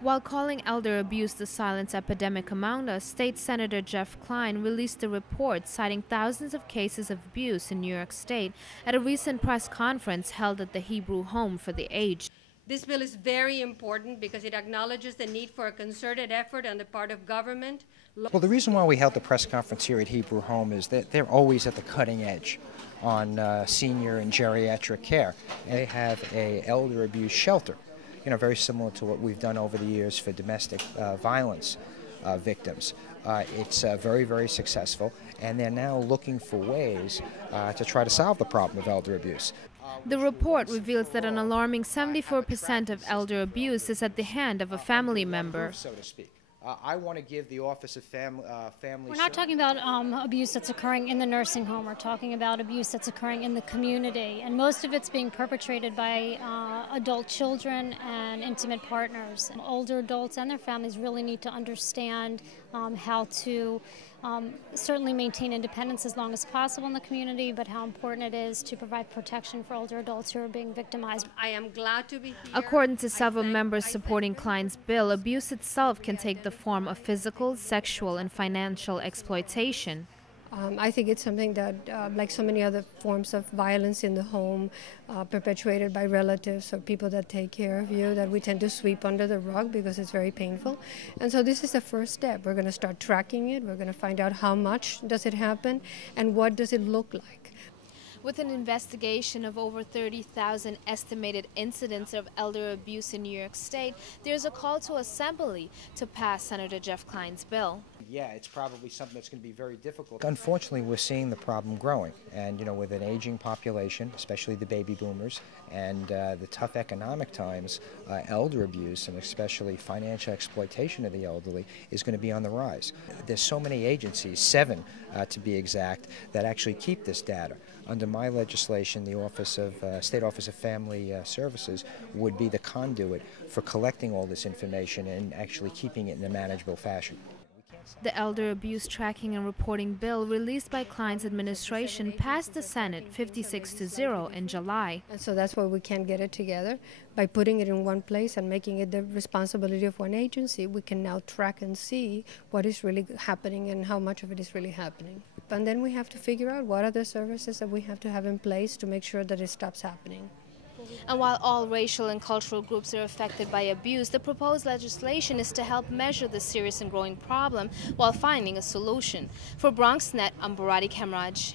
While calling elder abuse the silent epidemic among us, State Senator Jeff Klein released a report citing thousands of cases of abuse in New York State at a recent press conference held at the Hebrew Home for the Aged. This bill is very important because it acknowledges the need for a concerted effort on the part of government. Well, the reason why we held the press conference here at Hebrew Home is that they're always at the cutting edge on senior and geriatric care. They have an elder abuse shelter, very similar to what we've done over the years for domestic violence victims. It's very, very successful, and they're now looking for ways to try to solve the problem of elder abuse. The report reveals that an alarming 74% of elder abuse is at the hand of a family member. So to speak. I want to give the Office of Family We're not talking about abuse that's occurring in the nursing home. We're talking about abuse that's occurring in the community. And most of it's being perpetrated by adult children and intimate partners. Older adults and their families really need to understand how to certainly maintain independence as long as possible in the community, but how important it is to provide protection for older adults who are being victimized. I am glad to be here. According to several members supporting Klein's bill, abuse itself can take the form of physical, sexual, and financial exploitation. I think it's something that, like so many other forms of violence in the home, perpetuated by relatives or people that take care of you, that we tend to sweep under the rug because it's very painful. And so this is the first step. We're going to start tracking it. We're going to find out how much does it happen and what does it look like. With an investigation of over 30,000 estimated incidents of elder abuse in New York State, there's a call to assembly to pass Senator Jeff Klein's bill. Yeah, it's probably something that's going to be very difficult. Unfortunately, we're seeing the problem growing. And, with an aging population, especially the baby boomers, and the tough economic times, elder abuse, and especially financial exploitation of the elderly, is going to be on the rise. There's so many agencies, 7 to be exact, that actually keep this data. Under my legislation, the State Office of Family Services would be the conduit for collecting all this information and actually keeping it in a manageable fashion. The Elder Abuse Tracking and Reporting Bill, released by Klein's administration, passed the Senate 56-0 in July. And so that's why we can't get it together. By putting it in one place and making it the responsibility of one agency, we can now track and see what is really happening and how much of it is really happening. And then we have to figure out what are the services that we have to have in place to make sure that it stops happening. And while all racial and cultural groups are affected by abuse, the proposed legislation is to help measure this serious and growing problem while finding a solution. For BronxNet, I'm Bharati Kemraj.